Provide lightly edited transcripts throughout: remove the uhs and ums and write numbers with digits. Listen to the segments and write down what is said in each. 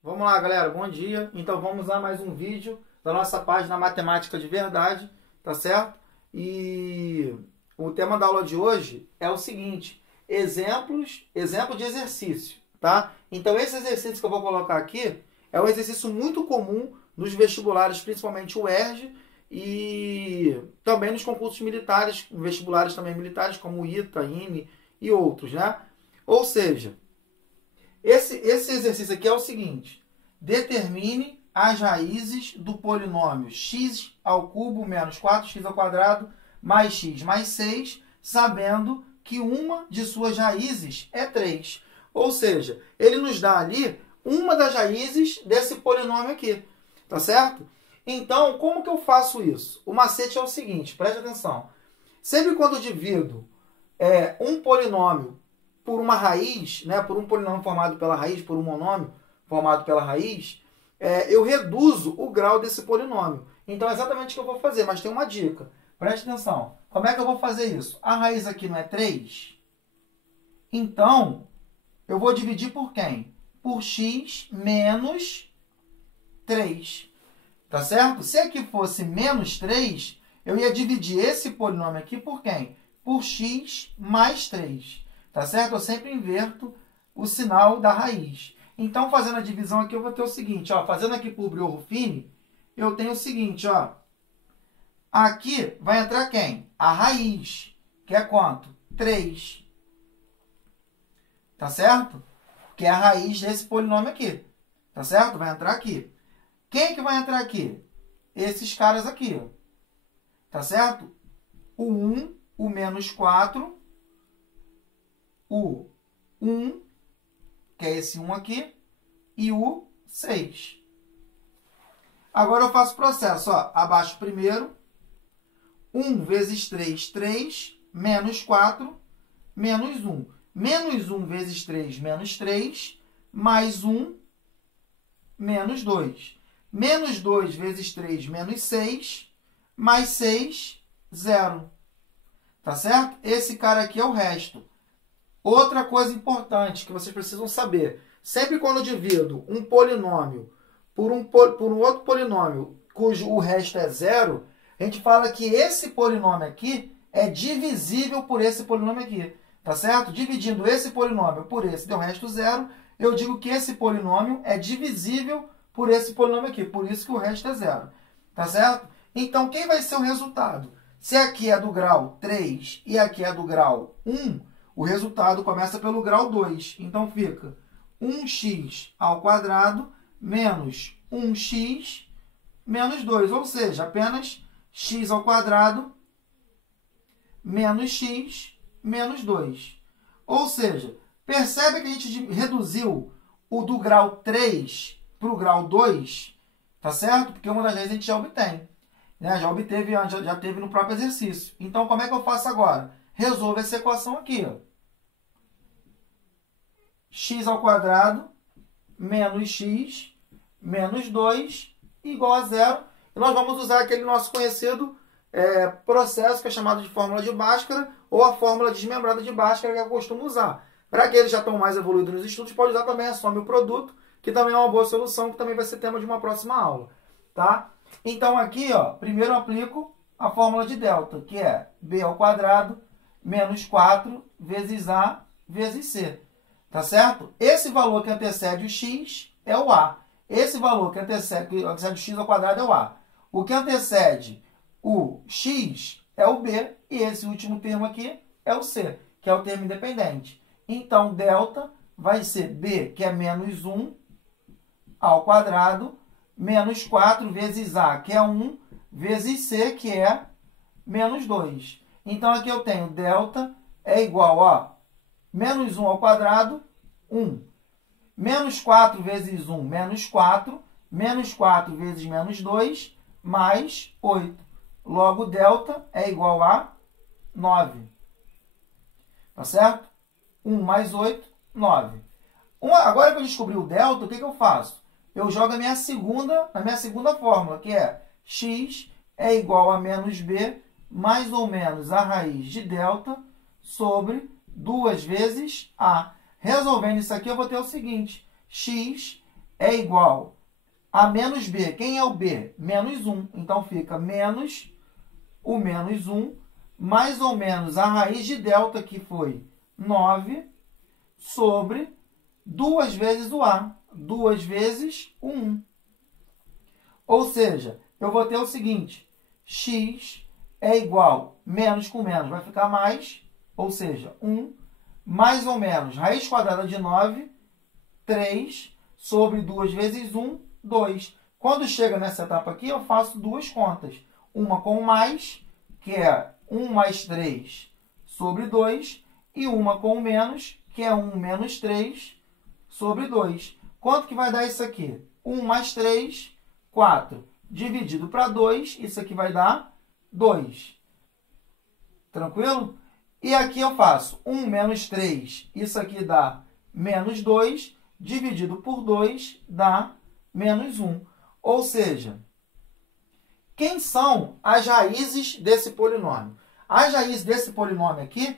Vamos lá, galera, bom dia. Então vamos a mais um vídeo da nossa página Matemática de Verdade, tá certo? E o tema da aula de hoje é o seguinte: exemplo de exercício, tá? Então esse exercício que eu vou colocar aqui é um exercício muito comum nos vestibulares, principalmente o UERJ, e também nos concursos militares, vestibulares também militares, como o ITA, IME e outros, né? Ou seja, esse exercício aqui é o seguinte: determine as raízes do polinômio x ao cubo menos 4x ao quadrado mais x mais 6, sabendo que uma de suas raízes é 3. Ou seja, ele nos dá ali uma das raízes desse polinômio aqui, tá certo? Então, como que eu faço isso? O macete é o seguinte, preste atenção. Sempre quando eu divido um polinômio por uma raiz, né, por um polinômio formado pela raiz, por um monômio formado pela raiz, eu reduzo o grau desse polinômio. Então é exatamente o que eu vou fazer, mas tem uma dica. Preste atenção. Como é que eu vou fazer isso? A raiz aqui não é 3? Então, eu vou dividir por quem? Por x menos 3. Tá certo? Se aqui fosse menos 3, eu ia dividir esse polinômio aqui por quem? Por x mais 3. Tá certo? Eu sempre inverto o sinal da raiz. Então, fazendo a divisão aqui, eu vou ter o seguinte, ó, fazendo aqui por Briones-Ruffini, eu tenho o seguinte, ó. Aqui vai entrar quem? A raiz, que é quanto? 3. Tá certo? Que é a raiz desse polinômio aqui. Tá certo? Vai entrar aqui. Quem que vai entrar aqui? Esses caras aqui, ó. Tá certo? O 1, o menos 4, o 1, que é esse 1 aqui, e o 6. Agora eu faço o processo, ó. Abaixo primeiro. 1 vezes 3, 3, menos 4, menos 1. Menos 1 vezes 3, menos 3, mais 1, menos 2. Menos 2 vezes 3, menos 6, mais 6, 0. Tá certo? Esse cara aqui é o resto. Outra coisa importante que vocês precisam saber. Sempre quando eu divido um polinômio por um outro polinômio cujo o resto é 0, a gente fala que esse polinômio aqui é divisível por esse polinômio aqui. Tá certo? Dividindo esse polinômio por esse, deu resto 0, eu digo que esse polinômio é divisível por esse polinômio aqui. Por isso que o resto é 0. Tá certo? Então, quem vai ser o resultado? Se aqui é do grau 3 e aqui é do grau 1, o resultado começa pelo grau 2. Então, fica 1x ao quadrado menos 1x menos 2. Ou seja, apenas x ao quadrado menos x menos 2. Ou seja, percebe que a gente reduziu o do grau 3 para o grau 2, tá certo? Porque uma das vezes a gente já obtém. Né? Já obteve, já teve no próprio exercício. Então, como é que eu faço agora? Resolvo essa equação aqui, ó. X ao quadrado menos x menos 2 igual a 0. E nós vamos usar aquele nosso conhecido processo que é chamado de fórmula de Bhaskara ou a fórmula desmembrada de Bhaskara que eu costumo usar. Para aqueles que já estão mais evoluídos nos estudos, pode usar também a soma e o produto, que também é uma boa solução, que também vai ser tema de uma próxima aula. Tá? Então, aqui, ó, primeiro eu aplico a fórmula de delta, que é b ao quadrado menos 4 vezes a vezes c. Tá certo? Esse valor que antecede o x é o a. Esse valor que antecede o x ao quadrado é o a. O que antecede o x é o b. E esse último termo aqui é o c, que é o termo independente. Então, delta vai ser b, que é menos 1, ao quadrado, menos 4 vezes a, que é 1, vezes c, que é menos 2. Então, aqui eu tenho delta é igual a menos 1 ao quadrado, 1. Menos 4 vezes 1, menos 4. Menos 4 vezes menos 2, mais 8. Logo, delta é igual a 9. Tá certo? 1 mais 8, 9. Agora que eu descobri o delta, o que eu faço? Eu jogo na minha segunda fórmula, que é x é igual a menos b mais ou menos a raiz de delta sobre 2 vezes a. Resolvendo isso aqui, eu vou ter o seguinte: x é igual a menos b. Quem é o b? Menos 1. Então, fica menos o menos 1, mais ou menos a raiz de delta, que foi 9, sobre 2 vezes o a. 2 vezes o 1. Ou seja, eu vou ter o seguinte, x é igual, menos com menos vai ficar mais, ou seja, 1, mais ou menos, raiz quadrada de 9, 3, sobre 2 vezes 1, 2. Quando chega nessa etapa aqui, eu faço duas contas. Uma com mais, que é 1 mais 3 sobre 2, e uma com menos, que é 1 menos 3 sobre 2. Quanto que vai dar isso aqui? 1 mais 3, 4. Dividido para 2, isso aqui vai dar 2. Tranquilo? E aqui eu faço 1 menos 3, isso aqui dá menos 2, dividido por 2 dá menos 1. Ou seja, quem são as raízes desse polinômio? As raízes desse polinômio aqui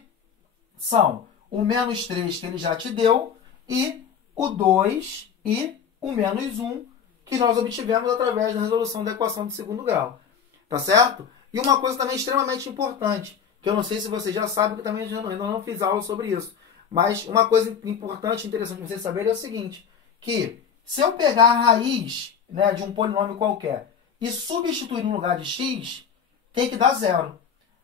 são o menos 3 que ele já te deu e o 2 e o menos 1 que nós obtivemos através da resolução da equação de segundo grau. Tá certo? E uma coisa também extremamente importante, que eu não sei se vocês já sabem, que também ainda não fiz aula sobre isso. Mas uma coisa importante e interessante vocês saberem é o seguinte, que se eu pegar a raiz, né, de um polinômio qualquer e substituir no lugar de x, tem que dar zero.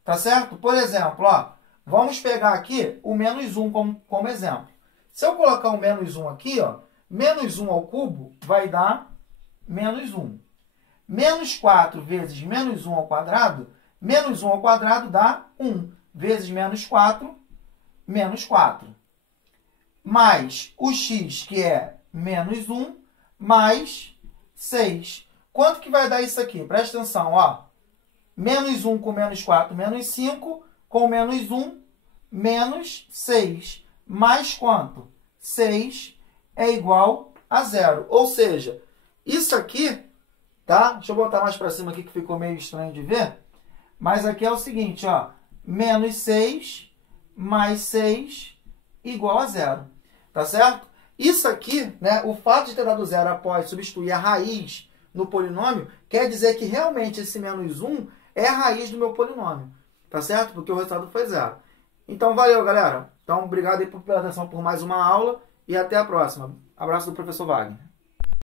Tá certo? Por exemplo, ó, vamos pegar aqui o menos 1 como exemplo. Se eu colocar o menos 1 aqui, ó, menos 1 ao cubo vai dar menos 1. Menos 4 vezes menos 1 ao quadrado, menos 1 ao quadrado dá 1. Vezes menos 4, menos 4. Mais o x, que é menos 1, mais 6. Quanto que vai dar isso aqui? Presta atenção, ó. Menos 1 com menos 4, menos 5. Com menos 1, menos 6. Mais quanto? 6 é igual a 0. Ou seja, isso aqui, tá? Deixa eu botar mais para cima aqui que ficou meio estranho de ver. Mas aqui é o seguinte, ó. Menos 6 mais 6 igual a 0. Tá certo? Isso aqui, né, o fato de ter dado zero após substituir a raiz no polinômio, quer dizer que realmente esse menos 1 é a raiz do meu polinômio. Tá certo? Porque o resultado foi 0. Então, valeu, galera. Então, obrigado aí pela atenção por mais uma aula e até a próxima. Abraço do professor Wagner.